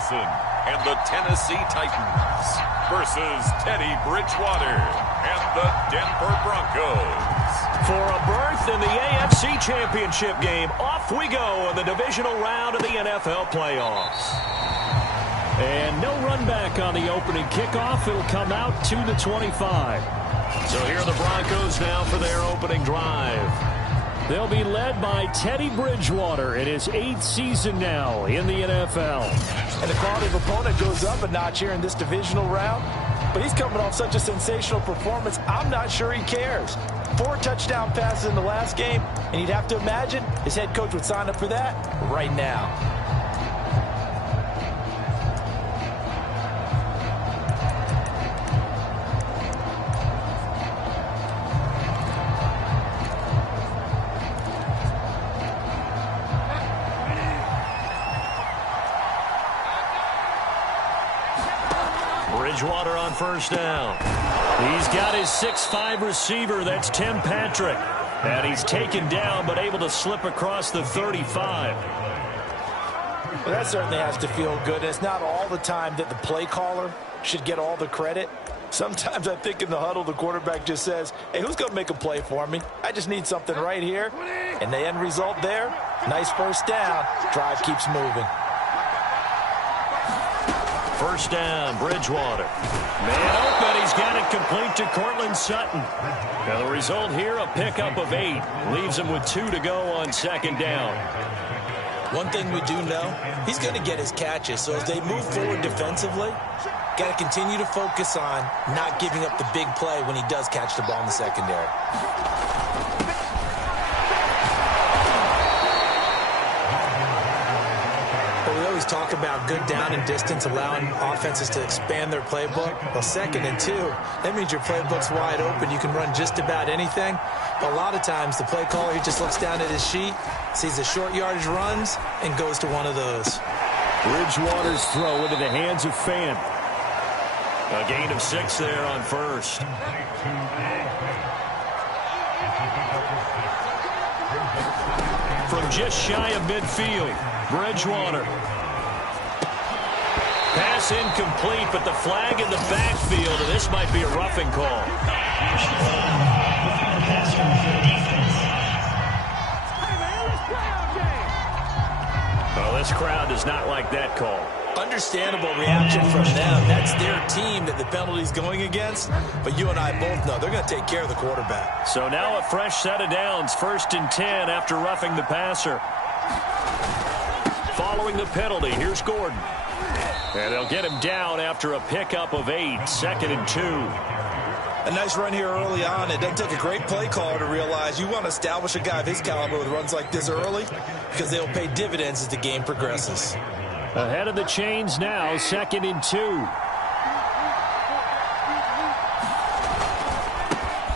Wilson and the Tennessee Titans versus Teddy Bridgewater and the Denver Broncos. For a berth in the AFC Championship game, off we go in the divisional round of the NFL playoffs. And no run back on the opening kickoff. It'll come out to the 25. So here are the Broncos now for their opening drive. They'll be led by Teddy Bridgewater in his 8th season now in the NFL. And the quality of opponent goes up a notch here in this divisional round. But he's coming off such a sensational performance, I'm not sure he cares. 4 touchdown passes in the last game, and you'd have to imagine his head coach would sign up for that right now. Bridgewater on first down. He's got his 6'5" receiver. That's Tim Patrick. And he's taken down but able to slip across the 35. Well, that certainly has to feel good. It's not all the time that the play caller should get all the credit. Sometimes I think in the huddle the quarterback just says, hey, who's going to make a play for me? I just need something right here. And the end result there, nice first down. Drive keeps moving. First down, Bridgewater. Man open, he's got it complete to Cortland Sutton. Now the result here, a pickup of 8. Leaves him with 2 to go on second down. One thing we do know, he's going to get his catches. So as they move forward defensively, got to continue to focus on not giving up the big play when he does catch the ball in the secondary. We always talk about good down and distance, allowing offenses to expand their playbook. Well, 2nd and 2, that means your playbook's wide open. You can run just about anything. But a lot of times, the play caller, he just looks down at his sheet, sees the short yardage runs, and goes to one of those. Bridgewater's throw into the hands of Fan. A gain of 6 there on first. From just shy of midfield, Bridgewater. Pass incomplete, but the flag in the backfield, and this might be a roughing call. Well, this crowd does not like that call. Understandable reaction from them. That's their team that the penalty's going against. But you and I both know they're going to take care of the quarterback. So now a fresh set of downs, 1st and 10 after roughing the passer. Following the penalty, here's Gordon. And they'll get him down after a pickup of 8, 2nd and 2. A nice run here early on. It doesn't take a great play caller to realize you want to establish a guy of his caliber with runs like this early because they'll pay dividends as the game progresses. Ahead of the chains now, 2nd and 2.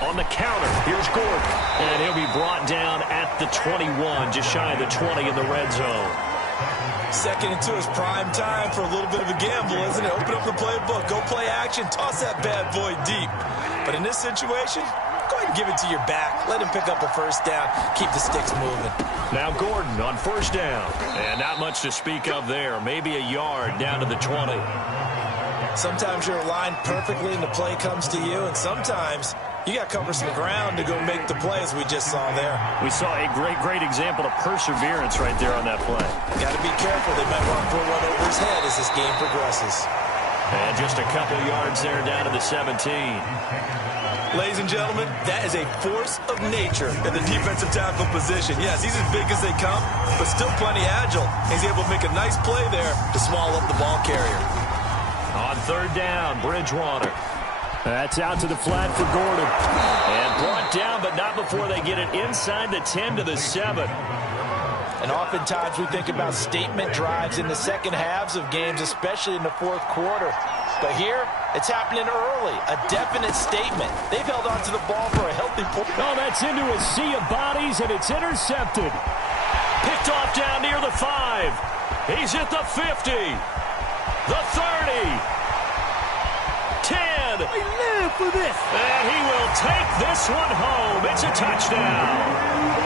On the counter, here's Gordon. And he'll be brought down at the 21, just shy of the 20 in the red zone. 2nd and 2 is prime time for a little bit of a gamble, isn't it? Open up the playbook, go play action, toss that bad boy deep. But in this situation, go ahead and give it to your back. Let him pick up a first down, keep the sticks moving. Now Gordon on first down. And not much to speak of there. Maybe a yard down to the 20. Sometimes you're aligned perfectly and the play comes to you, and sometimes you got to cover some ground to go make the play, as we just saw there. We saw a great example of perseverance right there on that play. Got to be careful. They might want to throw one over his head as this game progresses. And just a couple yards there down to the 17. Ladies and gentlemen, that is a force of nature in the defensive tackle position. Yes, he's as big as they come, but still plenty agile. He's able to make a nice play there to swallow up the ball carrier. On 3rd down, Bridgewater. That's out to the flat for Gordon. And brought down, but not before they get it inside the 10 to the 7. And oftentimes we think about statement drives in the second halves of games, especially in the 4th quarter. But here, it's happening early. A definite statement. They've held on to the ball for a healthy point. Oh, that's into a sea of bodies, and it's intercepted. Picked off down near the 5. He's at the 50. The 30. 10. We live for this. And he will take this one home. It's a touchdown.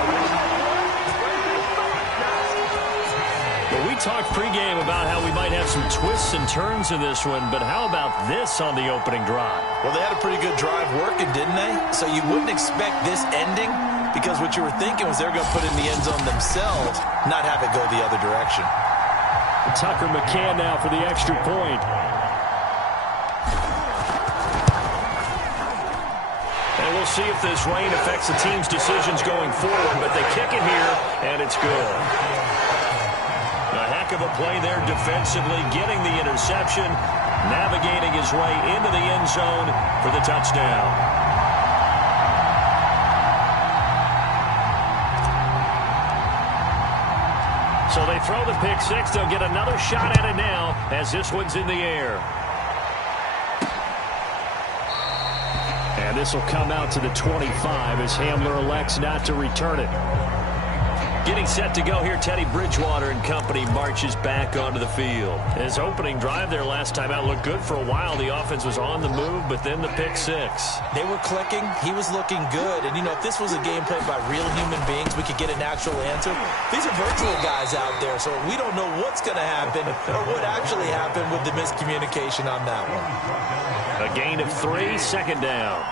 But we talked pregame about how we might have some twists and turns in this one, but how about this on the opening drive? Well, they had a pretty good drive working, didn't they? So you wouldn't expect this ending, because what you were thinking was they're going to put it in the end zone themselves, not have it go the other direction. Tucker McCann now for the extra point. And we'll see if this rain affects the team's decisions going forward, but they kick it here, and it's good. A heck of a play there defensively, getting the interception, navigating his way into the end zone for the touchdown. So they throw the pick six. They'll get another shot at it now as this one's in the air. And this will come out to the 25 as Hamler elects not to return it. Getting set to go here, Teddy Bridgewater and company marches back onto the field. His opening drive there last time out looked good for a while. The offense was on the move, but then the pick six. They were clicking. He was looking good. And, you know, if this was a game played by real human beings, we could get an actual answer. These are virtual guys out there, so we don't know what's going to happen or what actually happened with the miscommunication on that one. A gain of 3, second down.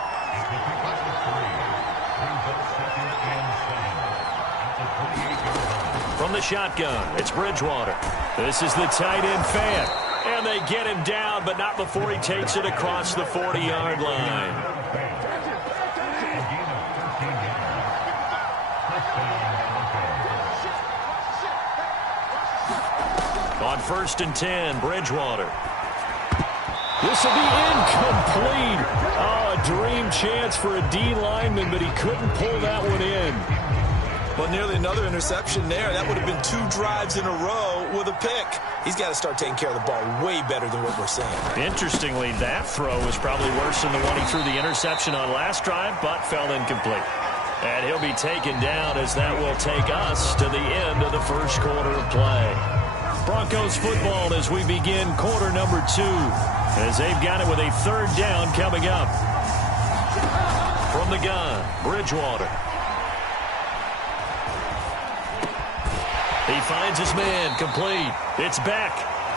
From the shotgun, it's Bridgewater. This is the tight end fan. And they get him down, but not before he takes it across the 40-yard line. On 1st and 10, Bridgewater. This will be incomplete. Oh, a dream chance for a D lineman, but he couldn't pull that one in. Well, nearly another interception there. That would have been 2 drives in a row with a pick. He's got to start taking care of the ball way better than what we're seeing. Interestingly, that throw was probably worse than the one he threw the interception on last drive, but fell incomplete. And he'll be taken down as that will take us to the end of the first quarter of play. Broncos football as we begin quarter number 2, as they've got it with a 3rd down coming up. From the gun, Bridgewater. He finds his man, complete. It's Beck,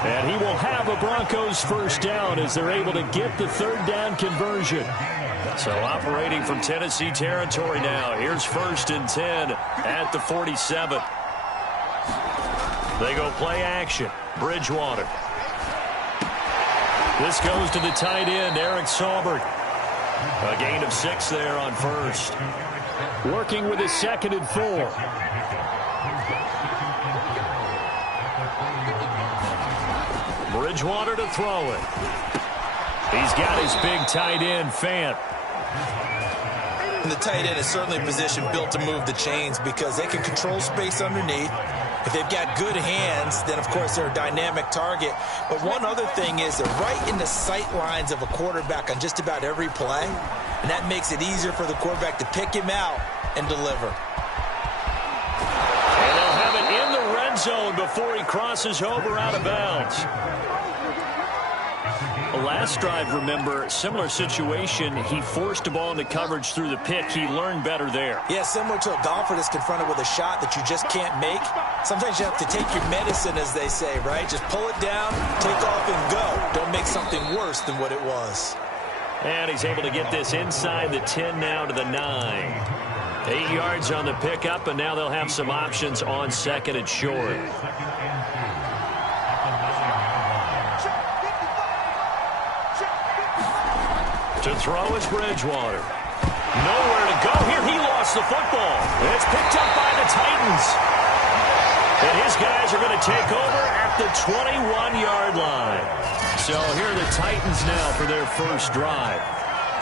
and he will have a Broncos first down as they're able to get the 3rd down conversion. So operating from Tennessee territory now. Here's 1st and 10 at the 47. They go play action. Bridgewater. This goes to the tight end, Eric Saubert. A gain of 6 there on 1st. Working with his 2nd and 4. Bridgewater to throw it. He's got his big tight end, Fant. And the tight end is certainly a position built to move the chains because they can control space underneath. If they've got good hands, then, of course, they're a dynamic target. But one other thing is they're right in the sight lines of a quarterback on just about every play, and that makes it easier for the quarterback to pick him out and deliver. And they'll have it in the red zone before he crosses over out of bounds. Last drive, remember, similar situation. He forced a ball into coverage through the pick. He learned better there. Yeah, similar to a golfer that's confronted with a shot that you just can't make. Sometimes you have to take your medicine, as they say, right? Just pull it down, take off, and go. Don't make something worse than what it was. And he's able to get this inside the 10 now to the 9. 8 yards on the pickup, and now they'll have some options on 2nd and short. To throw is Bridgewater. Nowhere to go here. He lost the football. It's picked up by the Titans. And his guys are going to take over at the 21-yard line. So here are the Titans now for their first drive.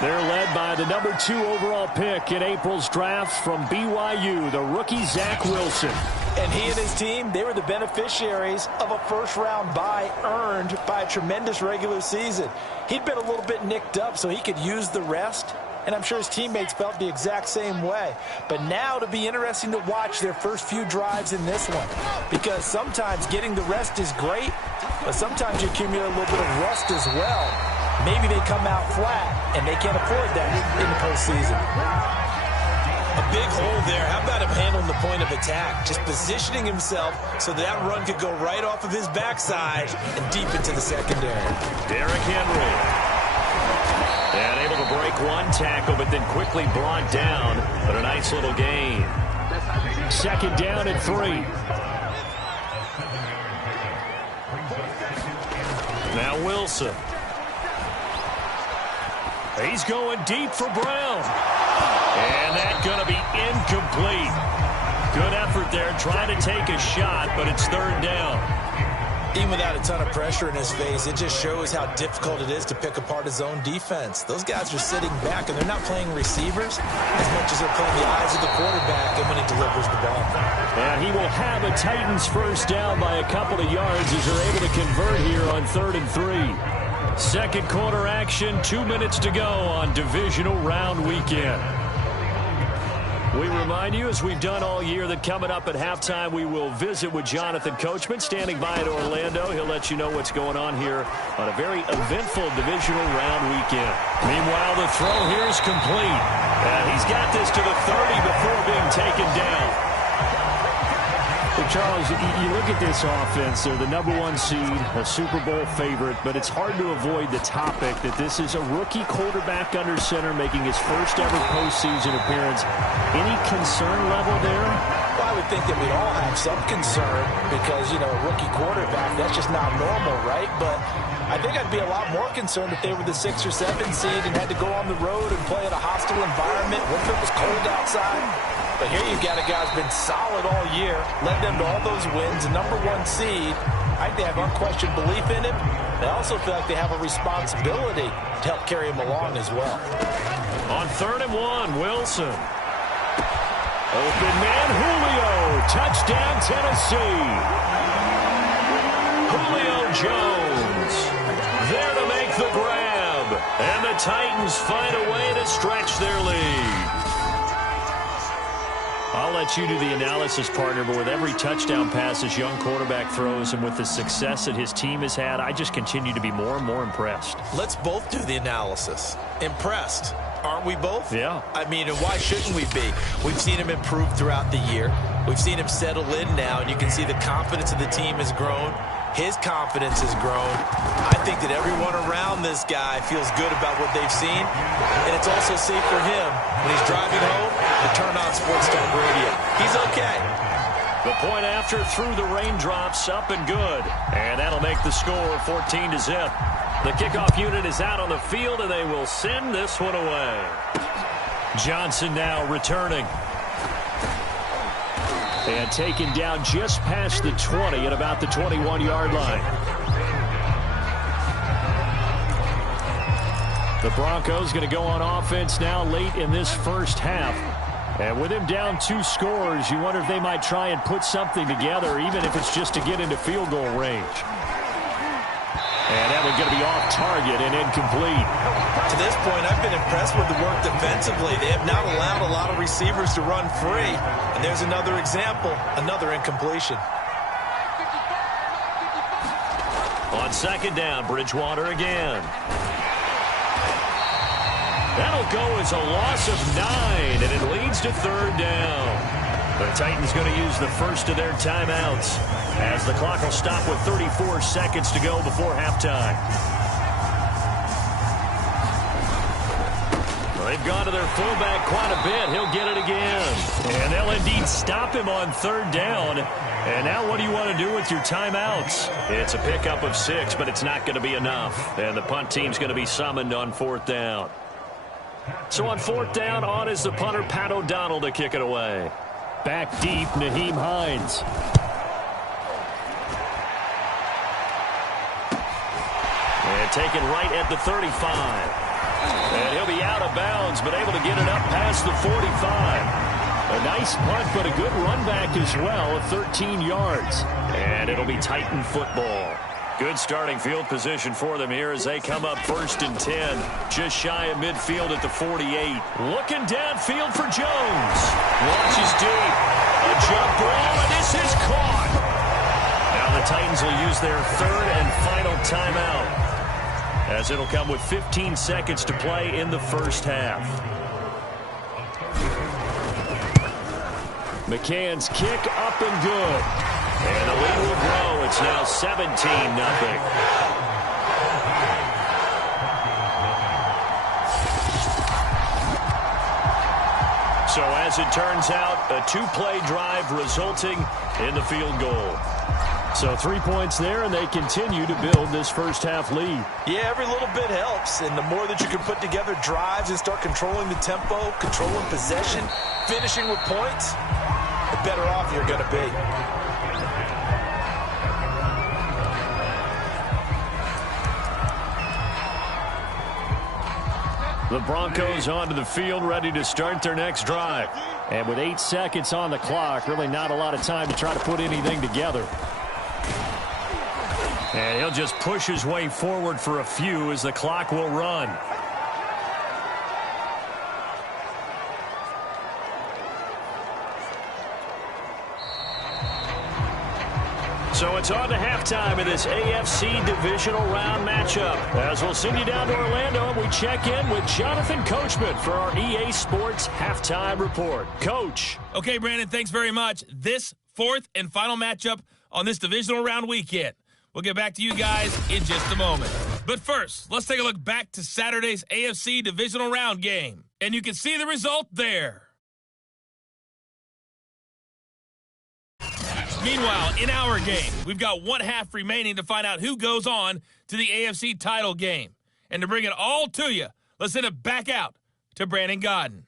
They're led by the number 2 overall pick in April's draft from BYU, the rookie Zach Wilson. And he and his team, they were the beneficiaries of a first-round bye earned by a tremendous regular season. He'd been a little bit nicked up, so he could use the rest. And I'm sure his teammates felt the exact same way. But now it'll be interesting to watch their first few drives in this one. Because sometimes getting the rest is great, but sometimes you accumulate a little bit of rust as well. Maybe they come out flat, and they can't afford that in the postseason. A big hole there. How about him handling the point of attack? Just positioning himself so that run could go right off of his backside and deep into the secondary. Derrick Henry. And able to break one tackle, but then quickly brought down. But a nice little gain. Second down and 3. Now Wilson. He's going deep for Brown. And that's going to be incomplete. Good effort there trying to take a shot, but it's third down. Even without a ton of pressure in his face, it just shows how difficult it is to pick apart his own defense. Those guys are sitting back, and they're not playing receivers as much as they're playing the eyes of the quarterback and when he delivers the ball. And he will have a Titans first down by a couple of yards as they're able to convert here on 3rd and 3. Second quarter action, 2 minutes to go on divisional round weekend. We remind you, as we've done all year, that coming up at halftime, we will visit with Jonathan Coachman, standing by in Orlando. He'll let you know what's going on here on a very eventful divisional round weekend. Meanwhile, the throw here is complete. He's got this to the 30 before being taken down. Well, Charles, you look at this offense, they're the #1 seed, a Super Bowl favorite, but it's hard to avoid the topic that this is a rookie quarterback under center making his first ever postseason appearance. Any concern level there? Well, I would think that we'd all have some concern because, you know, a rookie quarterback, that's just not normal, right? But I think I'd be a lot more concerned if they were the 6 or 7 seed and had to go on the road and play in a hostile environment. What if it was cold outside? But here you've got a guy who's been solid all year, led them to all those wins, #1 seed. I think they have unquestioned belief in him. They also feel like they have a responsibility to help carry him along as well. On 3rd and 1, Wilson. Open man, Julio. Touchdown, Tennessee. Julio Jones there to make the grab. And the Titans find a way to stretch their lead. I'll let you do the analysis, partner, but with every touchdown pass this young quarterback throws and with the success that his team has had, I just continue to be more and more impressed. Let's both do the analysis. Impressed. Aren't we both? Yeah. I mean, and why shouldn't we be? We've seen him improve throughout the year. We've seen him settle in now, and you can see the confidence of the team has grown. His confidence has grown. I think that everyone around this guy feels good about what they've seen, and it's also safe for him when he's driving home to turn on Sports Talk Radio. He's okay. The point after through the raindrops, up and good. And that'll make the score 14-0. The kickoff unit is out on the field, and they will send this one away. Johnson now returning. And taken down just past the 20 at about the 21-yard line. The Broncos going to go on offense now late in this first half. And with him down 2 scores, you wonder if they might try and put something together, even if it's just to get into field goal range. And that one's going to be off target and incomplete. To this point, I've been impressed with the work defensively. They have not allowed a lot of receivers to run free. And there's another example, another incompletion. On 2nd down, Bridgewater again. That'll go as a loss of 9, and it leads to 3rd down. The Titans going to use the first of their timeouts as the clock will stop with 34 seconds to go before halftime. Well, they've gone to their fullback quite a bit. He'll get it again. And they'll indeed stop him on 3rd down. And now what do you want to do with your timeouts? It's a pickup of 6, but it's not going to be enough. And the punt team's going to be summoned on 4th down. So on 4th down, on is the punter, Pat O'Donnell, to kick it away. Back deep, Nyheim Hines. And taken right at the 35. And he'll be out of bounds, but able to get it up past the 45. A nice punt, but a good run back as well, 13 yards. And it'll be Titan football. Good starting field position for them here as they come up 1st and 10. Just shy of midfield at the 48. Looking downfield for Jones. Launches deep. A jump ball, and this is caught. Now the Titans will use their 3rd and final timeout, as it'll come with 15 seconds to play in the first half. McCann's kick up and good. And the lead will grow. It's now 17-0. So as it turns out, a two-play drive resulting in the field goal. So 3 points there, and they continue to build this first-half lead. Yeah, every little bit helps, and the more that you can put together drives and start controlling the tempo, controlling possession, finishing with points, the better off you're going to be. The Broncos onto the field, ready to start their next drive. And with 8 seconds on the clock, really not a lot of time to try to put anything together. And he'll just push his way forward for a few as the clock will run. So it's on to halftime in this AFC divisional round matchup. As we'll send you down to Orlando, and we check in with Jonathan Coachman for our EA Sports halftime report. Coach. Okay, Brandon, thanks very much. This fourth and final matchup on this divisional round weekend. We'll get back to you guys in just a moment. But first, let's take a look back to Saturday's AFC divisional round game. And you can see the result there. Meanwhile, in our game, we've got 1 half remaining to find out who goes on to the AFC title game. And to bring it all to you, let's send it back out to Brandon Godden.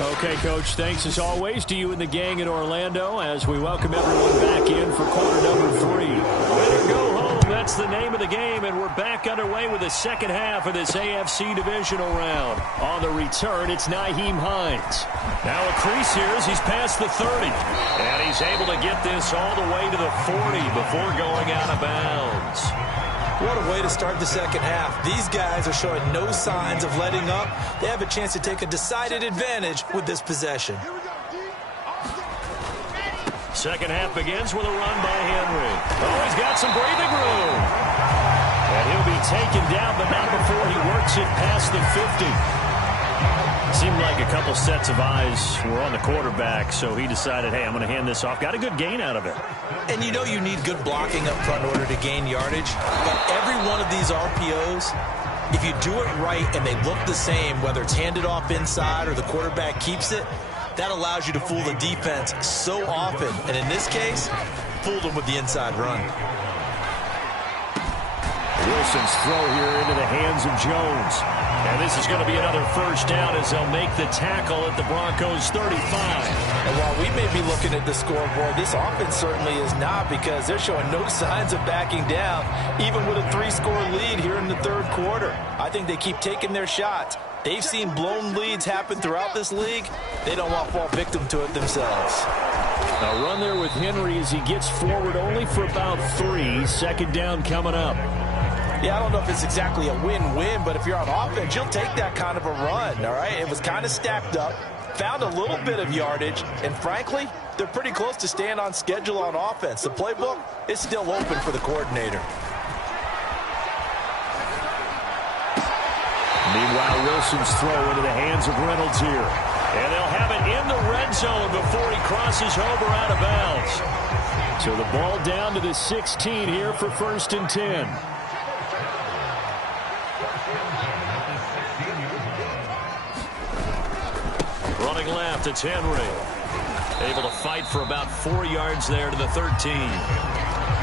Okay, Coach, thanks as always to you and the gang in Orlando as we welcome everyone back in for quarter number 3. Win or go home, that's the name of the game, and we're back underway with the second half of this AFC divisional round. On the return, it's Nyheim Hines. Now a crease here as he's past the 30. And he's able to get this all the way to the 40 before going out of bounds. What a way to start the second half. These guys are showing no signs of letting up. They have a chance to take a decided advantage with this possession. Second half begins with a run by Henry. Oh, he's got some breathing room. And he'll be taken down, but not before he works it past the 50. Seemed like a couple sets of eyes were on the quarterback, so he decided, hey, I'm going to hand this off. Got a good gain out of it. And you know you need good blocking up front in order to gain yardage. But every one of these RPOs, if you do it right and they look the same, whether it's handed off inside or the quarterback keeps it, that allows you to fool the defense so often. And in this case, fooled them with the inside run. Wilson's throw here into the hands of Jones. And this is going to be another first down as they'll make the tackle at the Broncos' 35. And while we may be looking at the scoreboard, this offense certainly is not, because they're showing no signs of backing down, even with a 3-score lead here in the third quarter. I think they keep taking their shots. They've seen blown leads happen throughout this league. They don't want to fall victim to it themselves. A run there with Henry as he gets forward only for about 3. Second down coming up. Yeah, I don't know if it's exactly a win-win, but if you're on offense, you'll take that kind of a run, all right? It was kind of stacked up, found a little bit of yardage, and frankly, they're pretty close to staying on schedule on offense. The playbook is still open for the coordinator. Meanwhile, Wilson's throw into the hands of Reynolds here. And they'll have it in the red zone before he crosses over out of bounds. So the ball down to the 16 here for 1st and 10. Running left, it's Henry. Able to fight for about 4 yards there to the 13.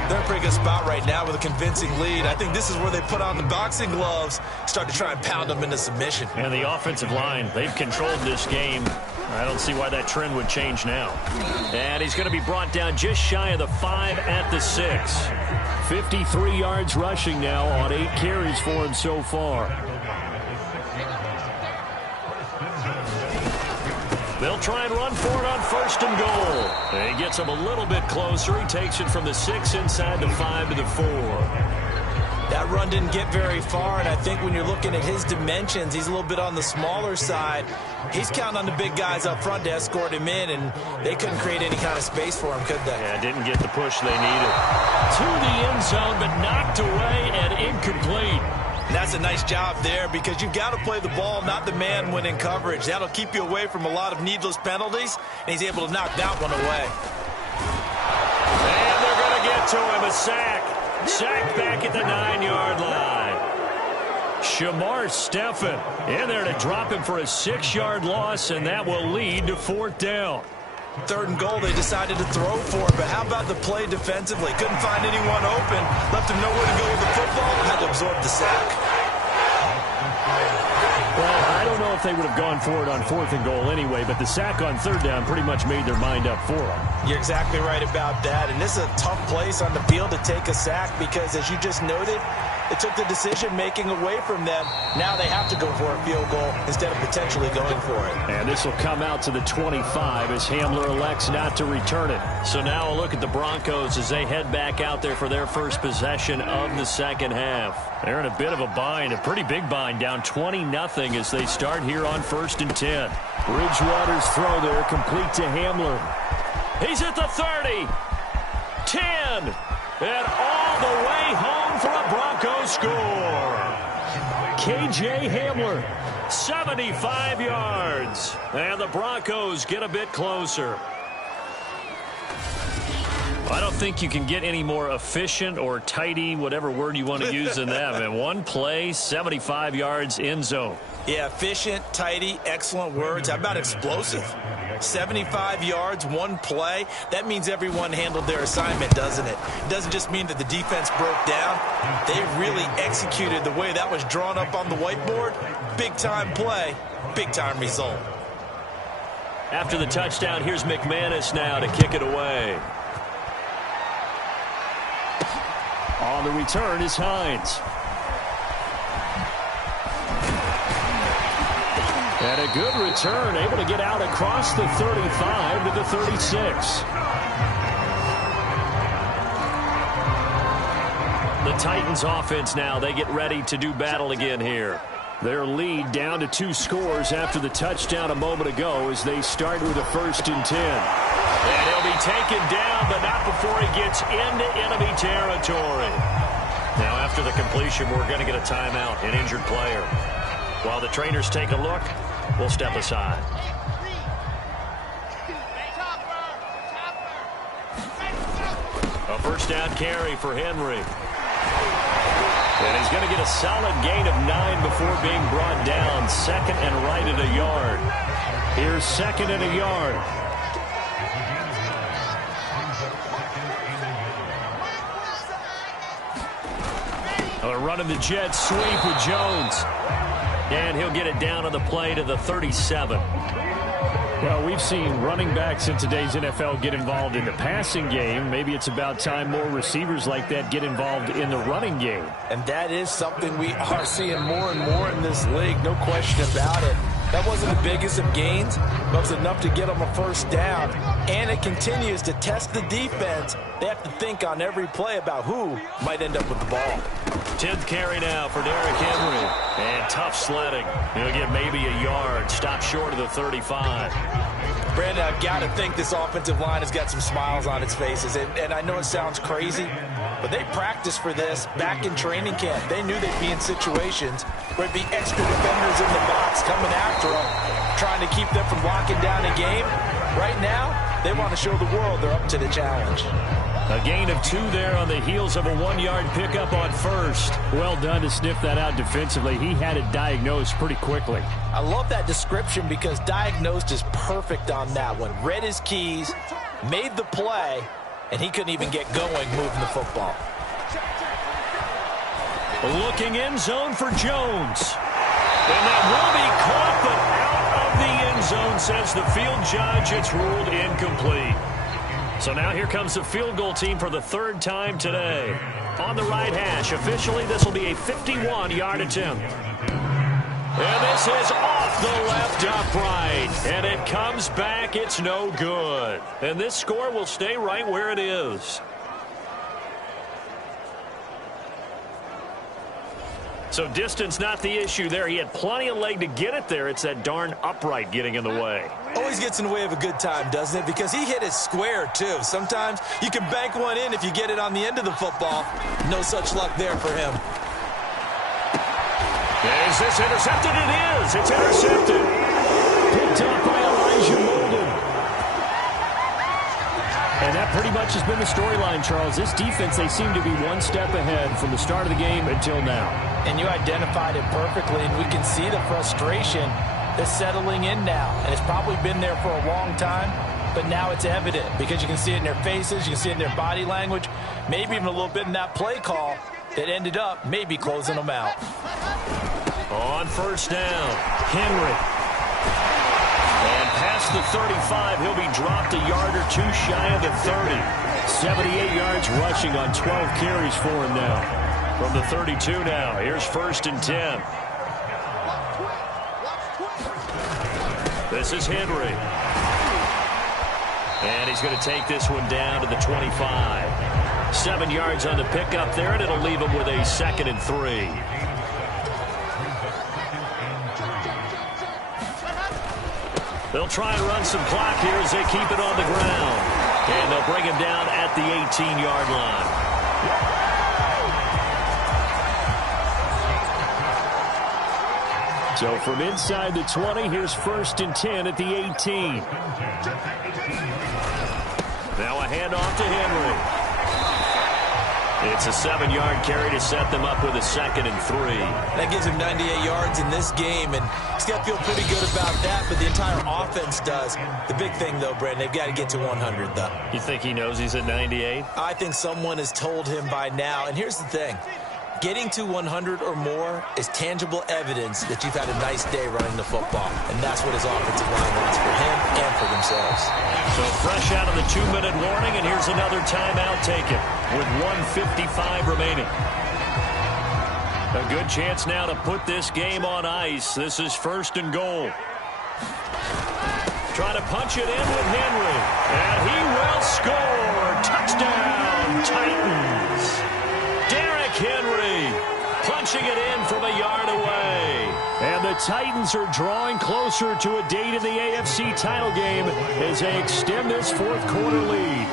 They're in a pretty good spot right now with a convincing lead. I think this is where they put on the boxing gloves, start to try and pound them into submission. And the offensive line, they've controlled this game. I don't see why that trend would change now. And he's going to be brought down just shy of the 5 at the 6. 53 yards rushing now on 8 carries for him so far. They'll try and run for it on 1st and goal. He gets him a little bit closer. He takes it from the 6 inside the 5 to the 4. That run didn't get very far, and I think when you're looking at his dimensions, he's a little bit on the smaller side. He's counting on the big guys up front to escort him in, and they couldn't create any kind of space for him, could they? Yeah, didn't get the push they needed. To the end zone, but knocked away and incomplete. And that's a nice job there because you've got to play the ball, not the man when in coverage. That'll keep you away from a lot of needless penalties, and he's able to knock that one away. And they're going to get to him, a sack. Sack back at the 9-yard line. Shamar Stephen in there to drop him for a 6-yard loss, and that will lead to 4th down. 3rd and goal, they decided to throw for it, but how about the play defensively? Couldn't find anyone open, left him nowhere to go with the football, had to absorb the sack. Well, I don't know if they would have gone for it on 4th and goal anyway, but the sack on 3rd down pretty much made their mind up for them. You're exactly right about that, and this is a tough place on the field to take a sack because, as you just noted, it took the decision-making away from them. Now they have to go for a field goal instead of potentially going for it. And this will come out to the 25 as Hamler elects not to return it. So now a look at the Broncos as they head back out there for their first possession of the second half. They're in a bit of a bind, a pretty big bind, down 20-0 as they start here on 1st and 10. Bridgewater's throw there, complete to Hamler. He's at the 30, 10, and all the way home for a Broncos score. K.J. Hamler, 75 yards, and the Broncos get a bit closer. I don't think you can get any more efficient or tidy, whatever word you want to use than that. Man, one play, 75 yards, end zone. Yeah, efficient, tidy, excellent words. How about explosive? 75 yards, one play. That means everyone handled their assignment, doesn't it? It doesn't just mean that the defense broke down. They really executed the way that was drawn up on the whiteboard. Big-time play, big-time result. After the touchdown, here's McManus now to kick it away. On the return is Hines. And a good return, able to get out across the 35 to the 36. The Titans offense now, they get ready to do battle again here. Their lead down to 2 scores after the touchdown a moment ago as they start with a 1st and 10. And he'll be taken down, but not before he gets into enemy territory. Now, after the completion, we're going to get a timeout, an injured player. While the trainers take a look, we'll step aside. A 1st down carry for Henry. And he's going to get a solid gain of 9 before being brought down. 2nd and right at a yard. Here's 2nd and a yard. Running the jet sweep with Jones. And he'll get it down on the play to the 37. Well, we've seen running backs in today's NFL get involved in the passing game. Maybe it's about time more receivers like that get involved in the running game. And that is something we are seeing more and more in this league, no question about it. That wasn't the biggest of gains, but it was enough to get them a 1st down. And it continues to test the defense. They have to think on every play about who might end up with the ball. 10th carry now for Derrick Henry. And tough sledding. He'll get maybe a yard. Stop short of the 35. Brandon, I've got to think this offensive line has got some smiles on its faces. And I know it sounds crazy, but they practiced for this back in training camp. They knew they'd be in situations where it'd be extra defenders in the box coming after them, trying to keep them from locking down a game. Right now, they want to show the world they're up to the challenge. A gain of 2 there on the heels of a 1-yard pickup on 1st. Well done to sniff that out defensively. He had it diagnosed pretty quickly. I love that description because diagnosed is perfect on that one. Read his keys, made the play, and he couldn't even get going moving the football. Looking end zone for Jones. And that will be caught, but out of the end zone, says the field judge. It's ruled incomplete. So now here comes the field goal team for the 3rd time today. On the right hash, officially this will be a 51-yard attempt. And this is off the left upright. And it comes back, it's no good. And this score will stay right where it is. So distance not the issue there. He had plenty of leg to get it there. It's that darn upright getting in the way. Always gets in the way of a good time, doesn't it? Because he hit it square, too. Sometimes you can bank one in if you get it on the end of the football. No such luck there for him. Is this intercepted? It is. It's intercepted. Picked up by Elijah Molden. And that pretty much has been the storyline, Charles. This defense, they seem to be one step ahead from the start of the game until now. And you identified it perfectly, and we can see the frustration that's settling in now. And it's probably been there for a long time, but now it's evident because you can see it in their faces, you can see it in their body language, maybe even a little bit in that play call that ended up maybe closing them out. On first down, Henry. And past the 35, he'll be dropped a yard or two shy of the 30. 78 yards rushing on 12 carries for him now. From the 32 now, here's 1st and 10. This is Henry. And he's going to take this one down to the 25. 7 yards on the pickup there, and it'll leave him with a 2nd and 3. They'll try and run some clock here as they keep it on the ground. And they'll bring him down at the 18-yard line. So from inside the 20, here's 1st and 10 at the 18. Now a handoff to Henry. It's a 7-yard carry to set them up with a 2nd and 3. That gives him 98 yards in this game, and he's got to feel pretty good about that, but the entire offense does. The big thing, though, Brandon, they've got to get to 100, though. You think he knows he's at 98? I think someone has told him by now, and here's the thing. Getting to 100 or more is tangible evidence that you've had a nice day running the football, and that's what his offensive line wants for him and for themselves. So fresh out of the 2-minute warning, and here's another timeout taken with 1:55 remaining. A good chance now to put this game on ice. This is 1st and goal. Trying to punch it in with Henry, and he will score. Touchdown, Titans. Derrick Henry punching it in from a yard away. And the Titans are drawing closer to a date in the AFC title game as they extend this 4th quarter lead.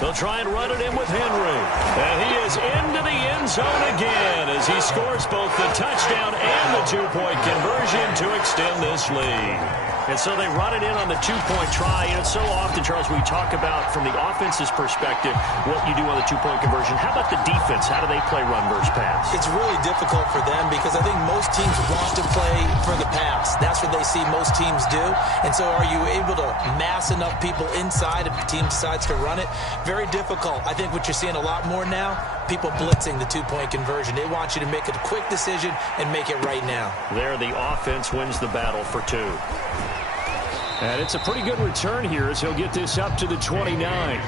They'll try and run it in with Henry. And he is into the end zone again as he scores both the touchdown and the 2-point conversion to extend this lead. And so they run it in on the 2-point try. And so often, Charles, we talk about from the offense's perspective what you do on the 2-point conversion. How about the defense? How do they play run versus pass? It's really difficult for them because I think most teams want to play for the pass. That's what they see most teams do. And so are you able to mass enough people inside if the team decides to run it? Very difficult. I think what you're seeing a lot more now, people blitzing the 2-point conversion. They want you to make a quick decision and make it right now. There, the offense wins the battle for 2. And it's a pretty good return here as he'll get this up to the 29.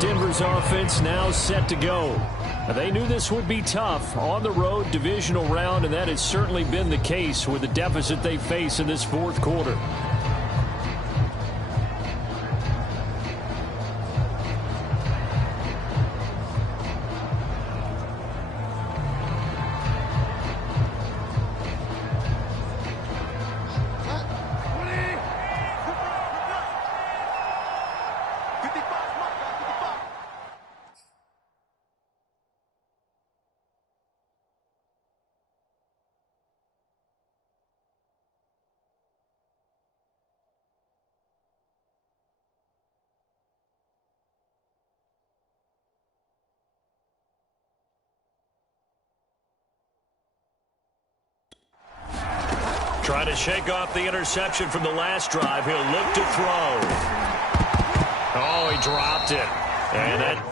Denver's offense now set to go. They knew this would be tough on the road divisional round, and that has certainly been the case with the deficit they face in this 4th quarter. Trying to shake off the interception from the last drive. He'll look to throw. Oh, he dropped it. And that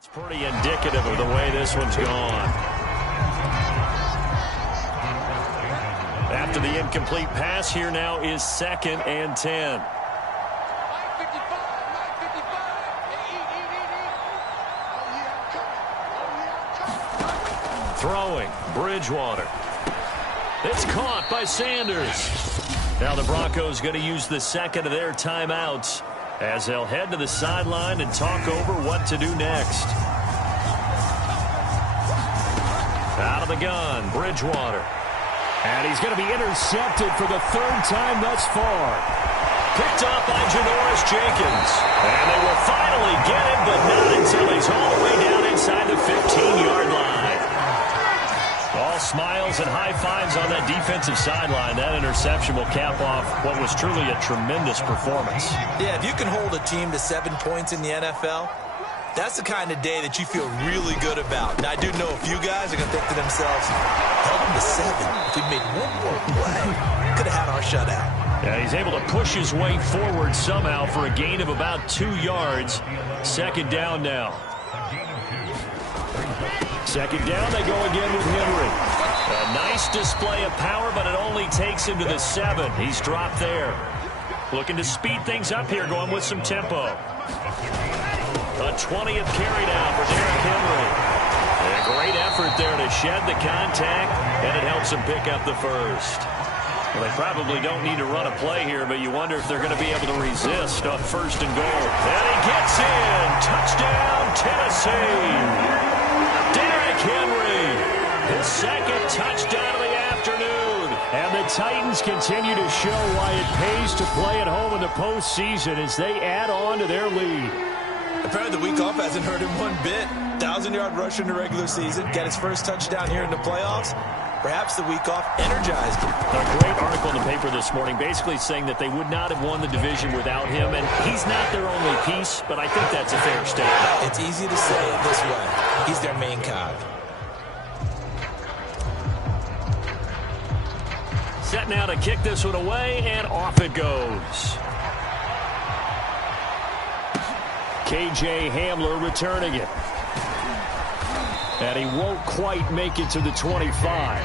It's pretty indicative of the way this one's gone. After the incomplete pass, here now is 2nd and 10. Throwing, Bridgewater. It's caught by Sanders. Now the Broncos going to use the second of their timeouts as they'll head to the sideline and talk over what to do next. Out of the gun, Bridgewater. And he's going to be intercepted for the 3rd time thus far. Picked up by Janoris Jenkins. And they will finally get him, but not until he's all the way down inside the 15-yard line. All smiles and high fives on that defensive sideline. That interception will cap off what was truly a tremendous performance. Yeah, if you can hold a team to 7 points in the NFL, that's the kind of day that you feel really good about. Now, I do know a few guys are going to think to themselves, held them to 7. If we made one more play, could have had our shutout. Yeah, he's able to push his way forward somehow for a gain of about 2 yards. 2nd down now. 2nd down, they go again with Henry. A nice display of power, but it only takes him to the 7. He's dropped there. Looking to speed things up here, going with some tempo. A 20th carry down for Derrick Henry. And a great effort there to shed the contact, and it helps him pick up the 1st. Well, they probably don't need to run a play here, but you wonder if they're going to be able to resist on 1st and goal. And he gets in. Touchdown, Tennessee. Derrick Henry, his 2nd touchdown of the afternoon. And the Titans continue to show why it pays to play at home in the postseason as they add on to their lead. Apparently the week off hasn't hurt him one bit. 1,000-yard rush in the regular season, got his 1st touchdown here in the playoffs. Perhaps the week off energized him. A great article in the paper this morning basically saying that they would not have won the division without him, and he's not their only piece, but I think that's a fair statement. It's easy to say it this way. He's their main cog. Set now to kick this one away, and off it goes. K.J. Hamler returning it. And he won't quite make it to the 25.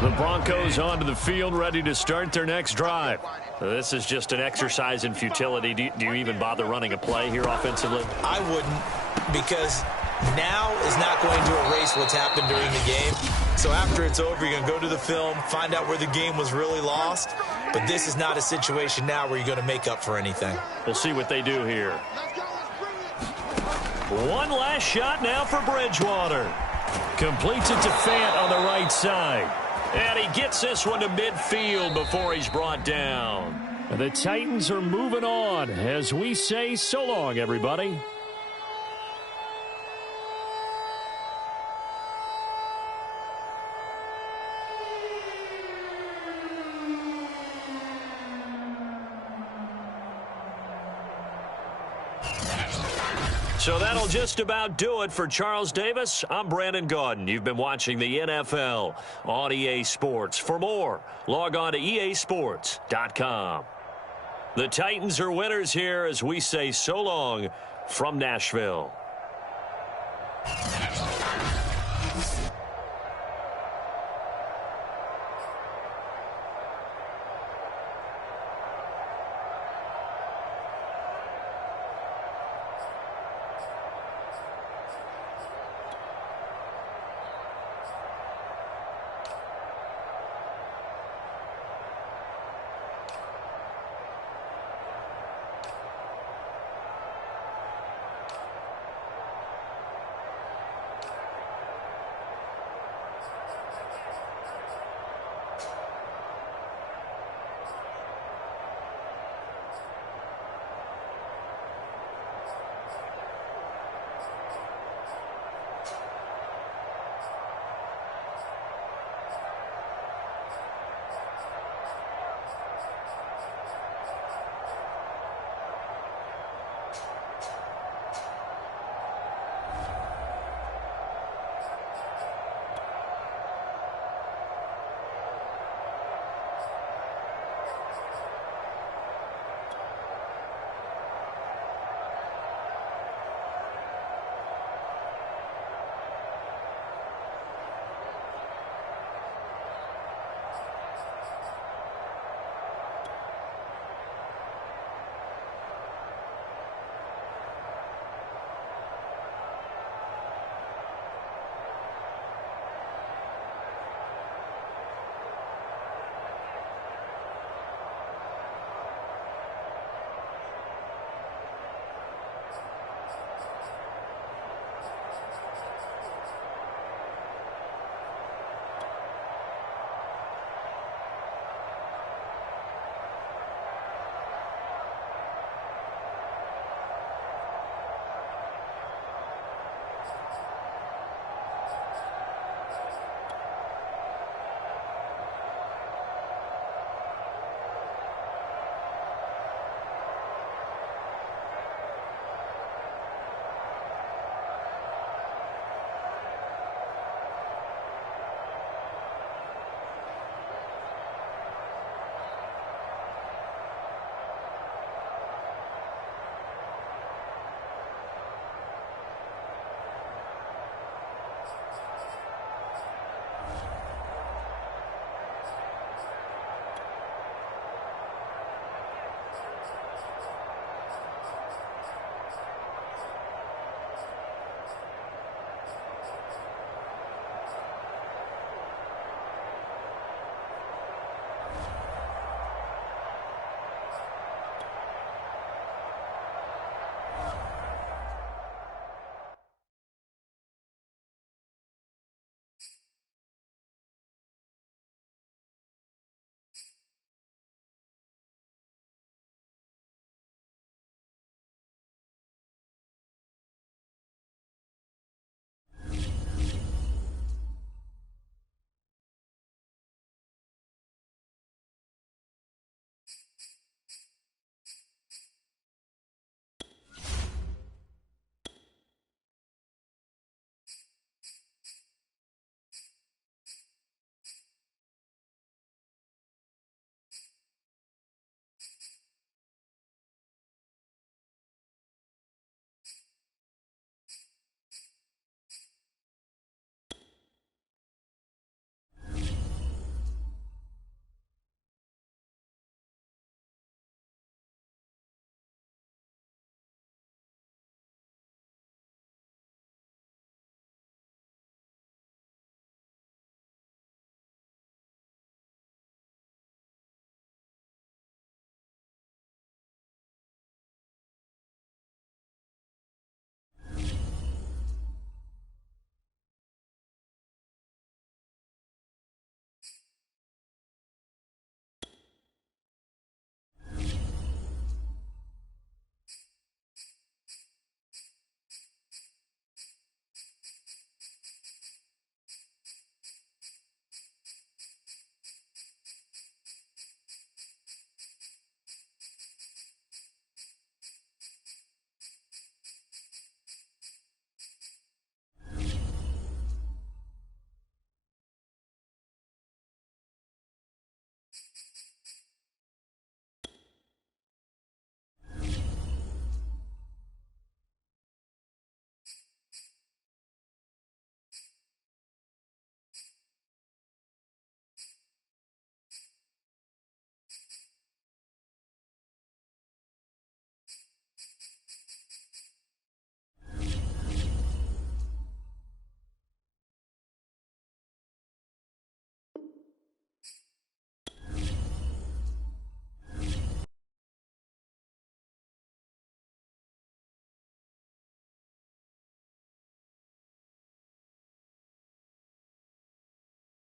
The Broncos onto the field, ready to start their next drive. This is just an exercise in futility. Do you even bother running a play here offensively? I wouldn't, because now is not going to erase what's happened during the game. So after it's over, you're going to go to the film, find out where the game was really lost. But this is not a situation now where you're going to make up for anything. We'll see what they do here. One last shot now for Bridgewater. Completes it to Fant on the right side. And he gets this one to midfield before he's brought down. The Titans are moving on as we say so long, everybody. So that'll just about do it for Charles Davis. I'm Brandon Gaudin. You've been watching the NFL on EA Sports. For more, log on to easports.com. The Titans are winners here as we say so long from Nashville.